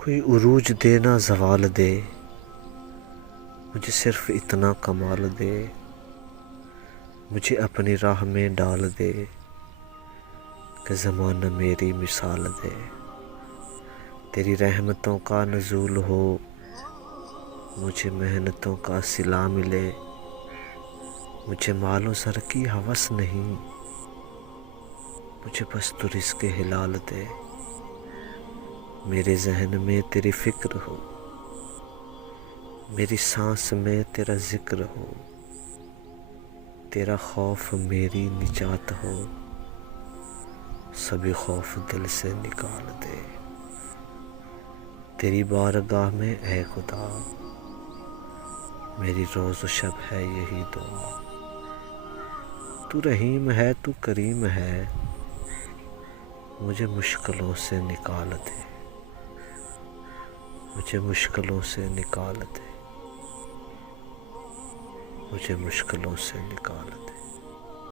کوئی عروج دے نہ زوال دے، مجھے صرف اتنا کمال دے، مجھے اپنی راہ میں ڈال دے کہ زمانہ میری مثال دے۔ تیری رحمتوں کا نزول ہو، مجھے محنتوں کا صلہ ملے، مجھے مال و زر کی ہوس نہیں، مجھے بس تو رزق حلال دے۔ میرے ذہن میں تیری فکر ہو، میری سانس میں تیرا ذکر ہو، تیرا خوف میری نجات ہو، سبھی خوف دل سے نکال دے۔ تیری بارگاہ میں اے خدا، میری روز و شب ہے یہی دعا۔ تو رحیم ہے، تو کریم ہے، مجھے مشکلوں سے نکال دے، مجھے مشکلوں سے نکال دے، مجھے مشکلوں سے نکال دے۔